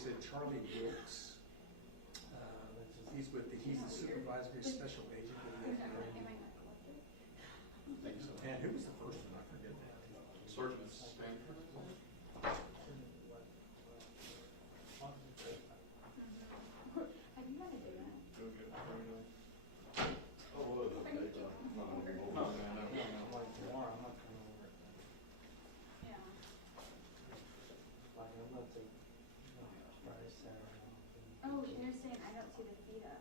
said Charlie Wilkes. He's the supervisory special agent with the FBI. Thank you so much. And who was the first one? I forget that. Sergeant Stanford. Have you had a day yet? Good, good. How are you doing? Oh, well, okay. No, man, no. Like tomorrow, I'm not coming over it. Yeah. Like, I'm not taking, Friday, Saturday. Oh, you're saying I don't see the feet up.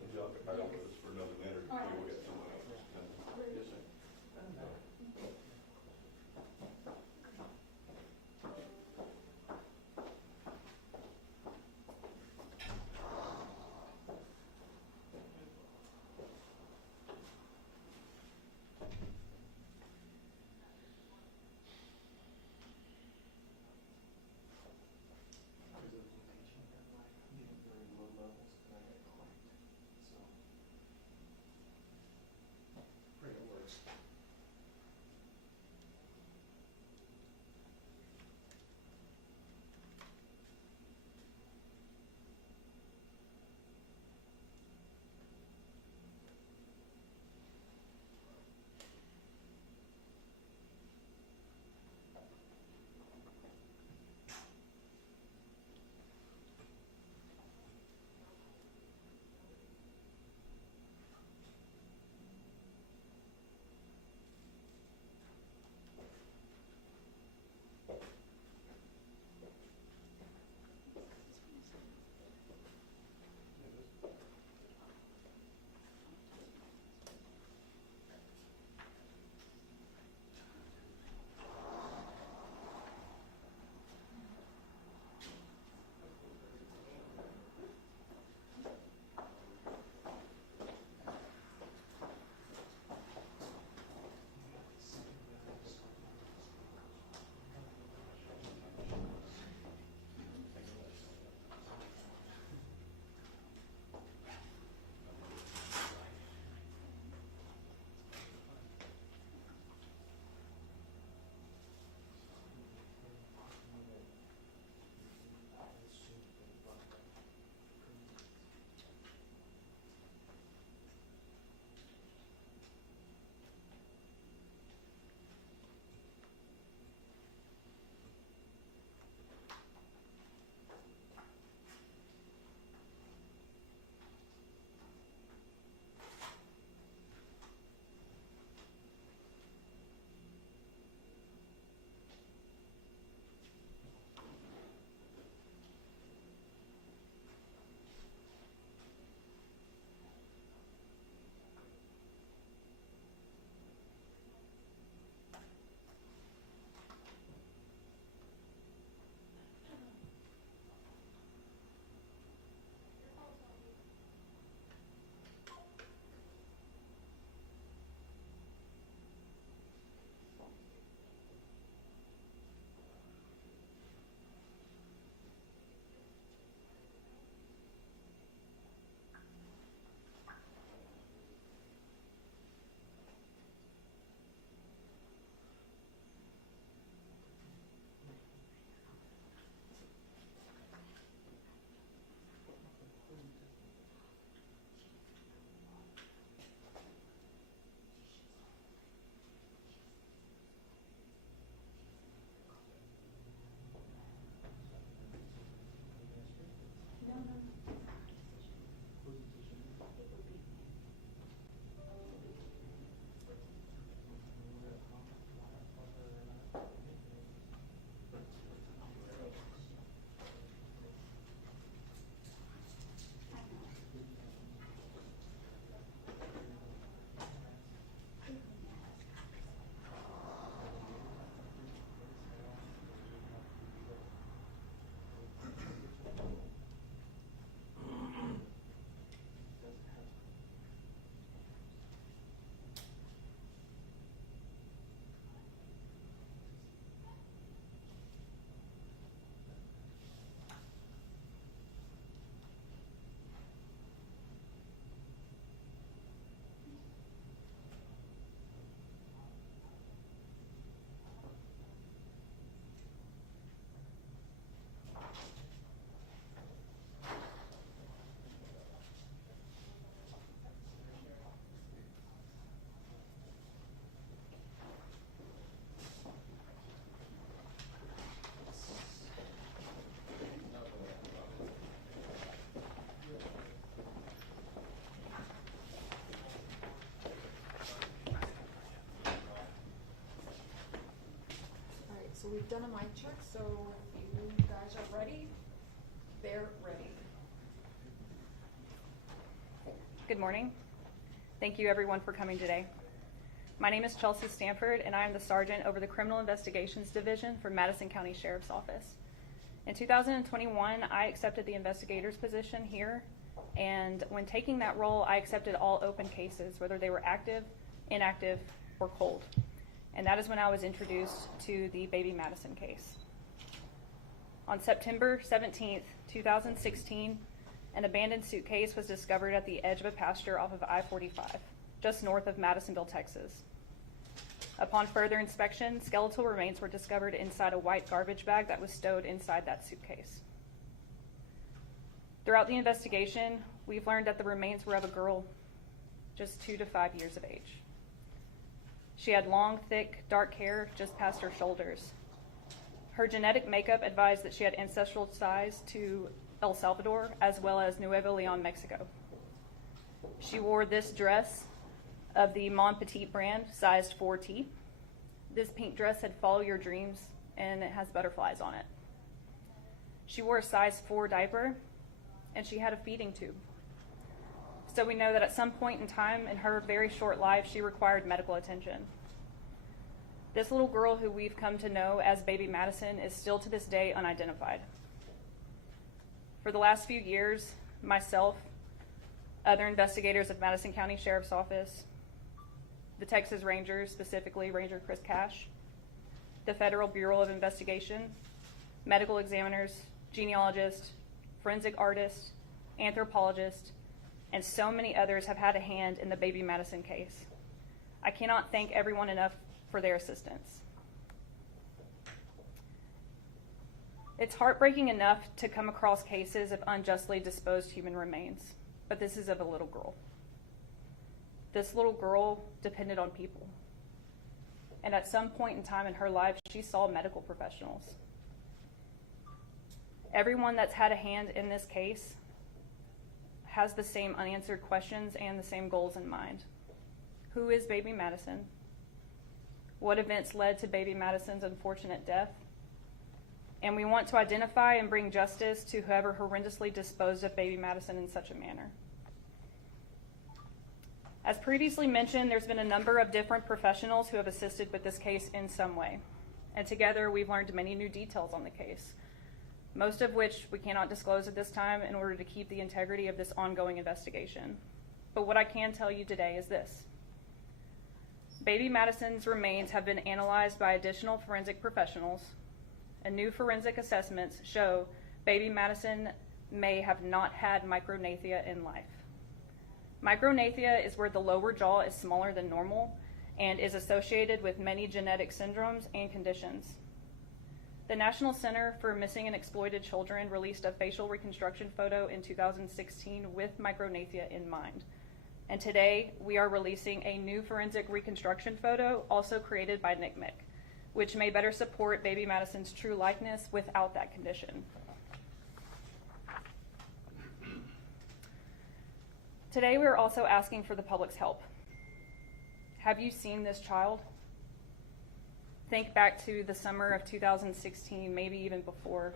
Would you occupy office for another minute, or we'll get someone else? Yes, sir. we've done a mic check, so if you guys are ready, they're ready. Good morning. Thank you everyone for coming today. My name is Chelsea Stanford, and I am the Sergeant over the Criminal Investigations Division for Madison County Sheriff's Office. In 2021, I accepted the investigator's position here, and when taking that role, I accepted all open cases, whether they were active, inactive, or cold. And that is when I was introduced to the Baby Madison case. On September 17th, 2016, an abandoned suitcase was discovered at the edge of a pasture off of I-45, just north of Madisonville, Texas. Upon further inspection, skeletal remains were discovered inside a white garbage bag that was stowed inside that suitcase. Throughout the investigation, we've learned that the remains were of a girl just 2 to 5 years of age. She had long, thick, dark hair just past her shoulders. Her genetic makeup advised that she had ancestral ties to El Salvador as well as Nuevo Leon, Mexico. She wore this dress of the Mon Petit brand, sized 4T. This pink dress had Follow Your Dreams, and it has butterflies on it. She wore a size 4 diaper, and she had a feeding tube. So we know that at some point in time in her very short life, she required medical attention. This little girl who we've come to know as Baby Madison is still to this day unidentified. For the last few years, myself, other investigators of Madison County Sheriff's Office, the Texas Rangers, specifically Ranger Chris Cash, the Federal Bureau of Investigation, medical examiners, genealogists, forensic artists, anthropologists, and so many others have had a hand in the Baby Madison case. I cannot thank everyone enough for their assistance. It's heartbreaking enough to come across cases of unjustly disposed human remains, but this is of a little girl. This little girl depended on people. And at some point in time in her life, she saw medical professionals. Everyone that's had a hand in this case has the same unanswered questions and the same goals in mind. Who is Baby Madison? What events led to Baby Madison's unfortunate death? And we want to identify and bring justice to whoever horrendously disposed of Baby Madison in such a manner. As previously mentioned, there's been a number of different professionals who have assisted with this case in some way. And together we've learned many new details on the case, most of which we cannot disclose at this time in order to keep the integrity of this ongoing investigation. But what I can tell you today is this. Baby Madison's remains have been analyzed by additional forensic professionals, and new forensic assessments show Baby Madison may have not had micrognathia in life. Micrognathia is where the lower jaw is smaller than normal and is associated with many genetic syndromes and conditions. The National Center for Missing and Exploited Children released a facial reconstruction photo in 2016 with micrognathia in mind. And today we are releasing a new forensic reconstruction photo also created by NCMEC, which may better support Baby Madison's true likeness without that condition. Today we are also asking for the public's help. Have you seen this child? Think back to the summer of 2016, maybe even before.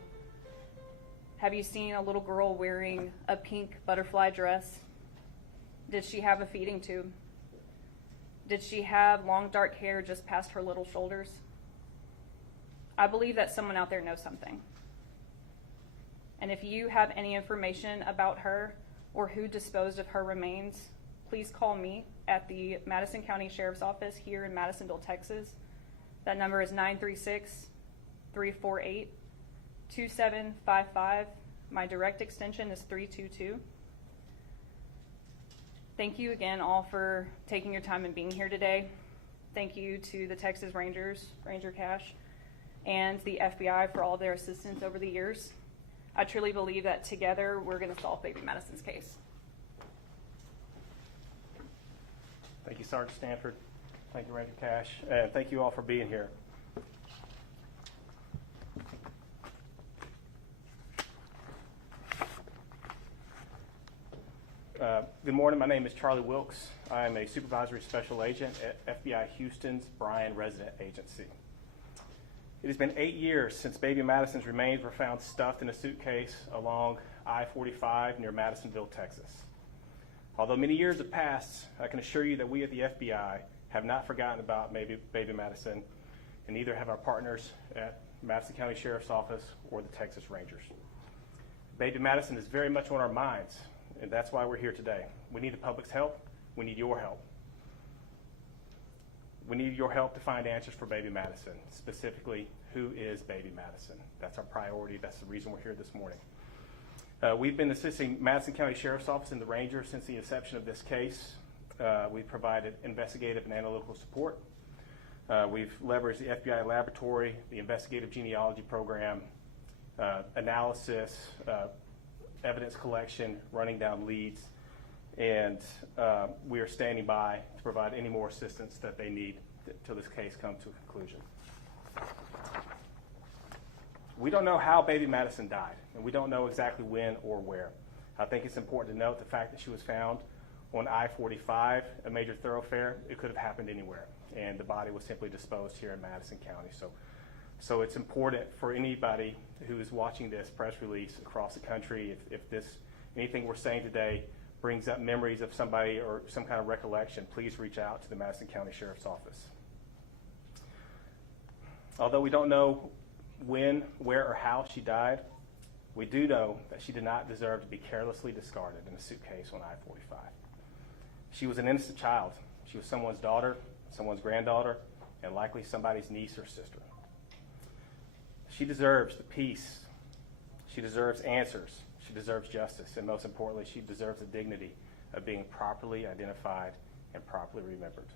Have you seen a little girl wearing a pink butterfly dress? Did she have a feeding tube? Did she have long dark hair just past her little shoulders? I believe that someone out there knows something. And if you have any information about her or who disposed of her remains, please call me at the Madison County Sheriff's Office here in Madisonville, Texas. That number is 936-348-2755. My direct extension is 322. Thank you again all for taking your time and being here today. Thank you to the Texas Rangers, Ranger Cash, and the FBI for all their assistance over the years. I truly believe that together we're going to solve Baby Madison's case. Thank you, Sergeant Stanford. Thank you, Ranger Cash. And thank you all for being here. Good morning. My name is Charlie Wilkes. I am a supervisory special agent at FBI Houston's Bryan Resident Agency. It has been 8 years since baby Madison's remains were found stuffed in a suitcase along I-45 near Madisonville, Texas. Although many years have passed, I can assure you that we at the FBI have not forgotten about baby Madison, and neither have our partners at Madison County Sheriff's Office or the Texas Rangers. Baby Madison is very much on our minds, and that's why we're here today. We need the public's help. We need your help. We need your help to find answers for baby Madison, specifically, who is baby Madison? That's our priority. That's the reason we're here this morning. We've been assisting Madison County Sheriff's Office and the Rangers since the inception of this case. We've provided investigative and analytical support. We've leveraged the FBI laboratory, the investigative genealogy program, analysis, evidence collection, running down leads, and we are standing by to provide any more assistance that they need until this case comes to a conclusion. We don't know how baby Madison died, and we don't know exactly when or where. I think it's important to note the fact that she was found on I-45, a major thoroughfare. It could have happened anywhere, and the body was simply disposed here in Madison County. So it's important for anybody who is watching this press release across the country, if anything we're saying today brings up memories of somebody or some kind of recollection, please reach out to the Madison County Sheriff's Office. Although we don't know when, where, or how she died, we do know that she did not deserve to be carelessly discarded in a suitcase on I-45. She was an innocent child. She was someone's daughter, someone's granddaughter, and likely somebody's niece or sister. She deserves the peace. She deserves answers. She deserves justice. And most importantly, she deserves the dignity of being properly identified and properly remembered.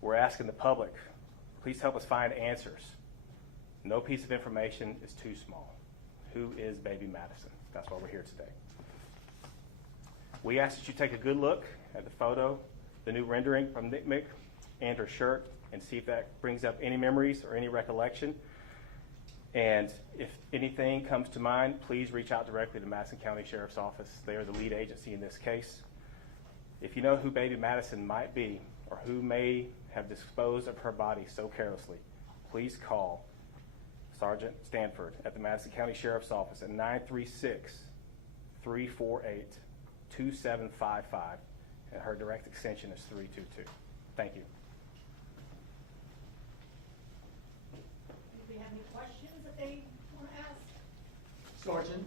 We're asking the public, please help us find answers. No piece of information is too small. Who is baby Madison? That's why we're here today. We ask that you take a good look at the photo, the new rendering from Nick and her shirt, and see if that brings up any memories or any recollection. And if anything comes to mind, please reach out directly to Madison County Sheriff's Office. They are the lead agency in this case. If you know who baby Madison might be or who may have disposed of her body so carelessly, please call Sergeant Stanford at the Madison County Sheriff's Office at 936-348-2755, and her direct extension is 322. Thank you. Anybody have any questions that they want to ask? Sergeant,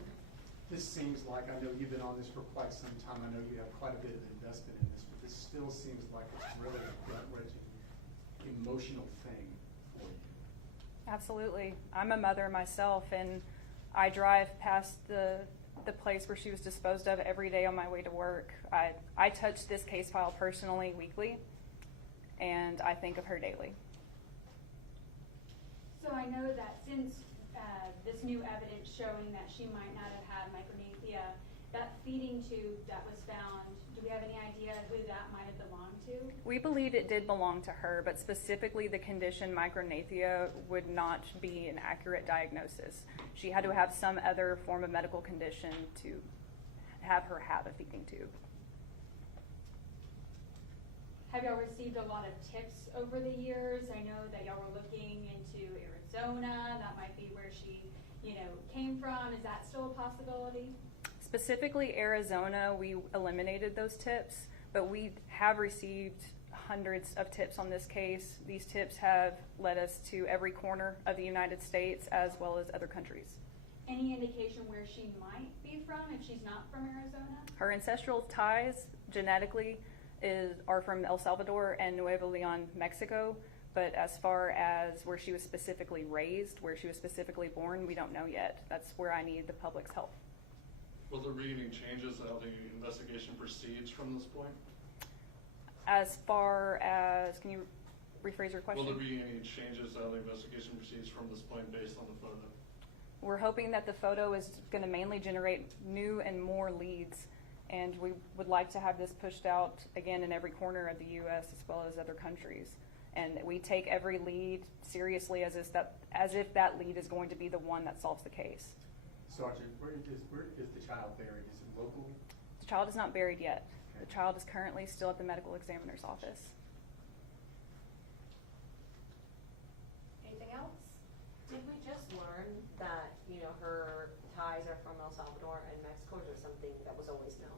this seems like, I know you've been on this for quite some time. I know you have quite a bit of investment in this, but this still seems like it's really a gut-wrenching, emotional thing for you. Absolutely. I'm a mother myself, and I drive past the place where she was disposed of every day on my way to work. I touch this case file personally weekly, and I think of her daily. So I know that since this new evidence showing that she might not have had micronathia, that feeding tube that was found, do we have any idea who that might have belonged to? We believe it did belong to her, but specifically the condition micronathia would not be an accurate diagnosis. She had to have some other form of medical condition to have her have a feeding tube. Have y'all received a lot of tips over the years? I know that y'all were looking into Arizona. That might be where she, came from. Is that still a possibility? Specifically Arizona, we eliminated those tips, but we have received hundreds of tips on this case. These tips have led us to every corner of the United States as well as other countries. Any indication where she might be from if she's not from Arizona? Her ancestral ties genetically are from El Salvador and Nuevo Leon, Mexico, but as far as where she was specifically raised, where she was specifically born, we don't know yet. That's where I need the public's help. Will there be any changes how the investigation proceeds from this point? As far as, can you rephrase your question? Will there be any changes how the investigation proceeds from this point based on the photo? We're hoping that the photo is going to mainly generate new and more leads, and we would like to have this pushed out again in every corner of the U.S. as well as other countries. And we take every lead seriously as if that lead is going to be the one that solves the case. Sergeant, where is the child buried? Is it local? The child is not buried yet. Okay. The child is currently still at the medical examiner's office. Anything else? Ecuador and Mexico, or is there something that was always known?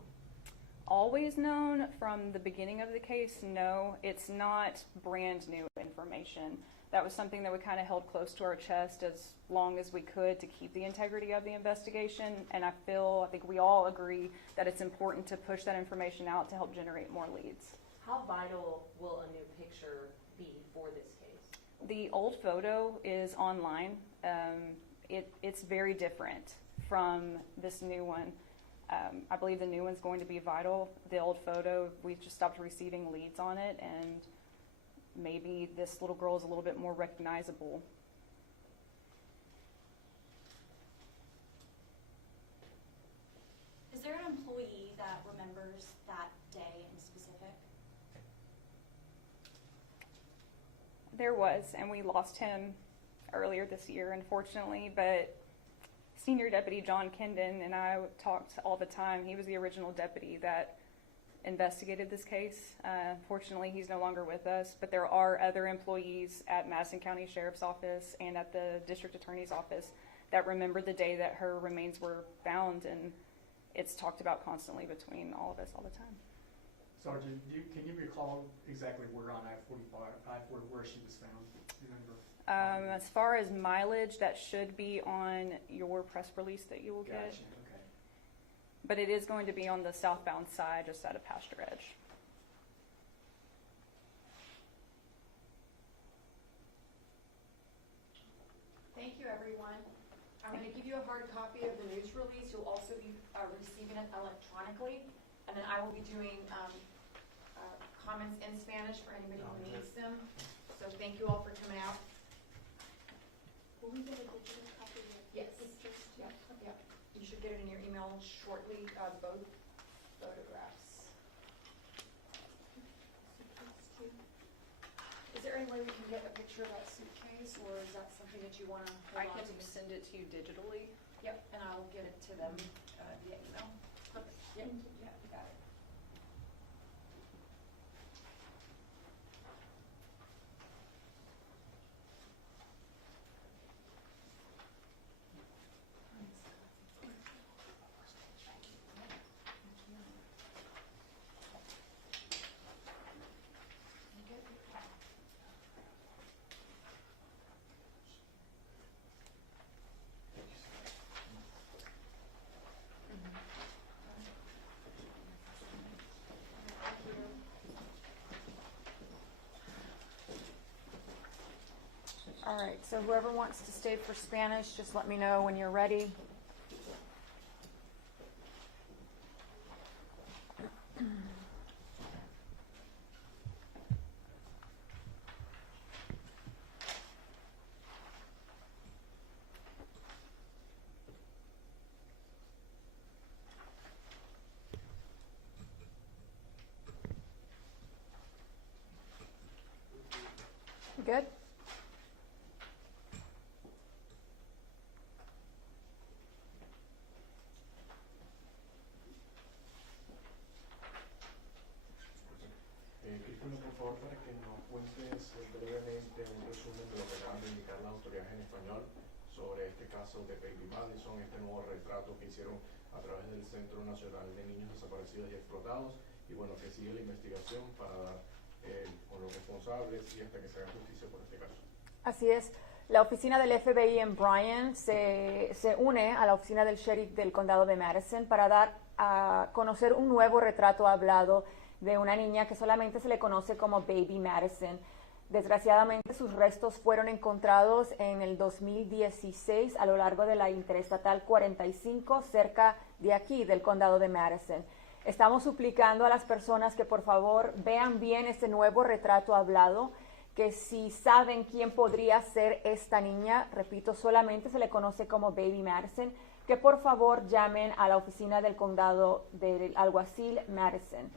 Always known from the beginning of the case, no. It's not brand new information. That was something that we kind of held close to our chest as long as we could to keep the integrity of the investigation. And I think we all agree that it's important to push that information out to help generate more leads. How vital will a new picture be for this case? The old photo is online. It's very different from this new one. I believe the new one's going to be vital. The old photo, we just stopped receiving leads on it, and maybe this little girl is a little bit more recognizable. Is there an employee that remembers that day in specific? There was, and we lost him earlier this year, unfortunately, but Senior Deputy John Kendon and I talked all the time. He was the original deputy that investigated this case. Fortunately, he's no longer with us, but there are other employees at Madison County Sheriff's Office and at the District Attorney's Office that remember the day that her remains were found, and it's talked about constantly between all of us all the time. Sergeant, can you recall exactly where on I-45, where she was found? Do you remember? As far as mileage, that should be on your press release that you will get. Gotcha, okay. But it is going to be on the southbound side, just out of Pasture Edge. Thank you, everyone. I'm going to give you a hard copy of the news release. You'll also be receiving it electronically. And then I will be doing comments in Spanish for anybody who needs them. So thank you all for coming out. Will we get a digital copy of Yes. pictures too? Yeah. You should get it in your email shortly, both photographs. Suitcase too. Is there any way we can get a picture of that suitcase, or is that something that you want to I hold on can to? send it to you digitally. Yep, and I will get it to them via email. Yep, yeah, you got it. All right, so whoever wants to stay for Spanish, just let me know when you're ready. Good? Cristina, por favor, para que nos cuentes brevemente un resumen de lo que acaban de indicar las autoridades en español sobre este caso de Baby Madison, este nuevo retrato que hicieron a través del Centro Nacional de Niños Desaparecidos y Explotados, y bueno, que sigue la investigación para dar con los responsables y hasta que se haga justicia por este caso. Así es. La oficina del FBI en Bryan se une a la oficina del sheriff del condado de Madison para dar a conocer un nuevo retrato hablado de una niña que solamente se le conoce como Baby Madison. Desgraciadamente, sus restos fueron encontrados en el 2016 a lo largo de la Interestatal 45, cerca de aquí, del condado de Madison. Estamos suplicando a las personas que por favor vean bien este nuevo retrato hablado, que si saben quién podría ser esta niña, repito, solamente se le conoce como Baby Madison, que por favor llamen a la oficina del condado del alguacil Madison.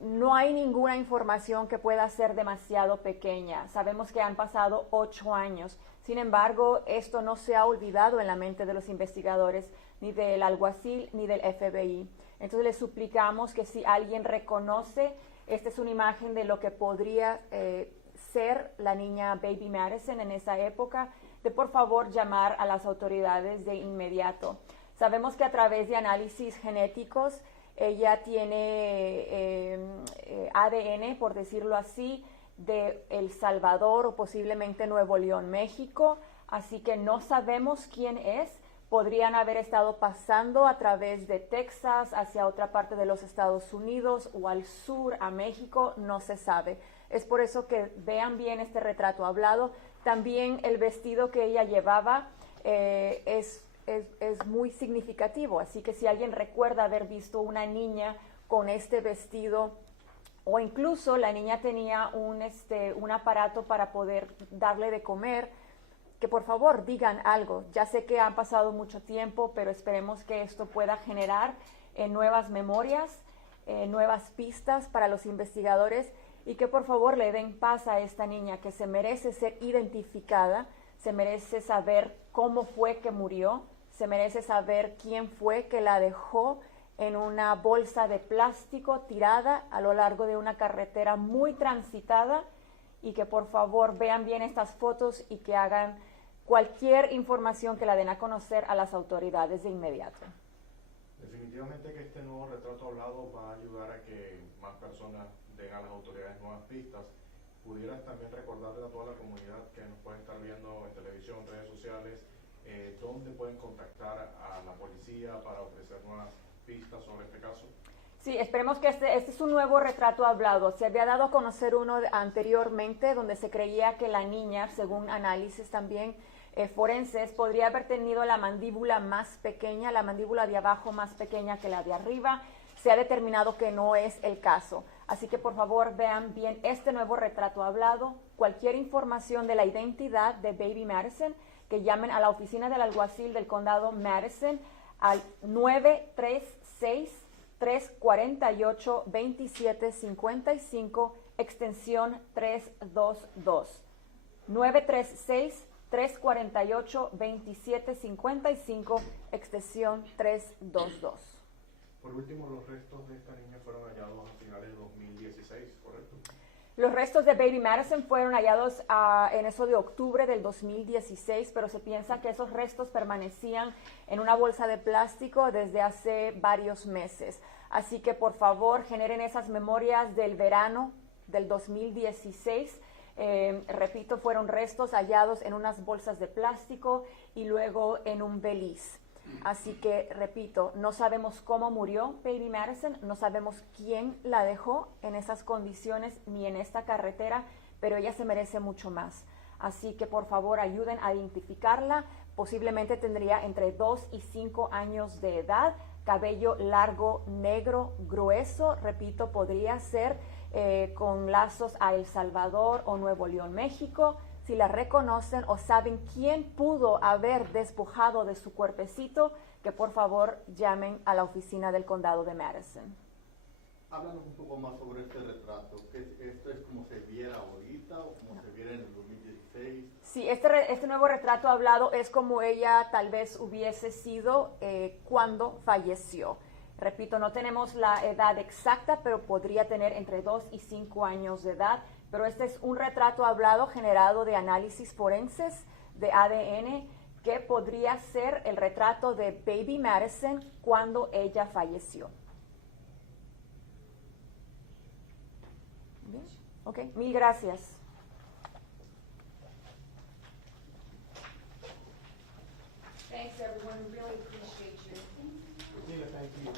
No hay ninguna información que pueda ser demasiado pequeña. Sabemos que han pasado 8 años. Sin embargo, esto no se ha olvidado en la mente de los investigadores, ni del alguacil, ni del FBI. Entonces les suplicamos que si alguien reconoce, esta es una imagen de lo que podría ser la niña Baby Madison en esa época, de por favor llamar a las autoridades de inmediato. Sabemos que a través de análisis genéticos ella tiene ADN, por decirlo así, de El Salvador o posiblemente Nuevo León, México, así que no sabemos quién es. Podrían haber estado pasando a través de Texas hacia otra parte de los Estados Unidos o al sur, a México, no se sabe. Es por eso que vean bien este retrato hablado. También el vestido que ella llevaba es muy significativo, así que si alguien recuerda haber visto una niña con este vestido, o incluso la niña tenía un aparato para poder darle de comer, que por favor digan algo. Ya sé que han pasado mucho tiempo, pero esperemos que esto pueda generar nuevas memorias, nuevas pistas para los investigadores, y que por favor le den paz a esta niña que se merece ser identificada, se merece saber cómo fue que murió, se merece saber quién fue que la dejó en una bolsa de plástico tirada a lo largo de una carretera muy transitada, y que por favor vean bien estas fotos y que hagan cualquier información que la den a conocer a las autoridades de inmediato. Definitivamente que este nuevo retrato hablado va a ayudar a que más personas den a las autoridades nuevas pistas. ¿Pudieras también recordarle a toda la comunidad que nos puede estar viendo en televisión, redes sociales, dónde pueden contactar a la policía para ofrecer nuevas pistas sobre este caso? Sí, esperemos que este es un nuevo retrato hablado. Se había dado a conocer uno anteriormente donde se creía que la niña, según análisis también forenses, podría haber tenido la mandíbula más pequeña, la mandíbula de abajo más pequeña que la de arriba. Se ha determinado que no es el caso. Así que por favor vean bien este nuevo retrato hablado. Cualquier información de la identidad de Baby Madison, que llamen a la oficina del alguacil del condado Madison al 936-348-2755, extensión 322. 936-348-2755, extensión 322. Por último, los restos de esta niña fueron hallados a finales de 2016, ¿correcto? Los restos de Baby Madison fueron hallados en eso de octubre del 2016, pero se piensa que esos restos permanecían en una bolsa de plástico desde hace varios meses. Así que por favor generen esas memorias del verano del 2016. Repito, fueron restos hallados en unas bolsas de plástico y luego en un beliz. Así que, repito, no sabemos cómo murió Baby Madison, no sabemos quién la dejó en esas condiciones ni en esta carretera, pero ella se merece mucho más. Así que, por favor, ayuden a identificarla. Posiblemente tendría entre 2 y 5 años de edad, cabello largo, negro, grueso. Repito, podría ser con lazos a El Salvador o Nuevo León, México. Si la reconocen o saben quién pudo haber despojado de su cuerpecito, que por favor llamen a la oficina del condado de Madison. Háblanos un poco más sobre este retrato. ¿Esto es como se viera ahorita o como se viera en el 2016? Sí, este nuevo retrato hablado es como ella tal vez hubiese sido cuando falleció. Repito, no tenemos la edad exacta, pero podría tener entre 2 y 5 años de edad. Pero este es un retrato hablado generado de análisis forenses de ADN que podría ser el retrato de Baby Madison cuando ella falleció. ¿Bien? Ok, mil gracias. Thanks, everyone. We really appreciate you. Regina, thank you.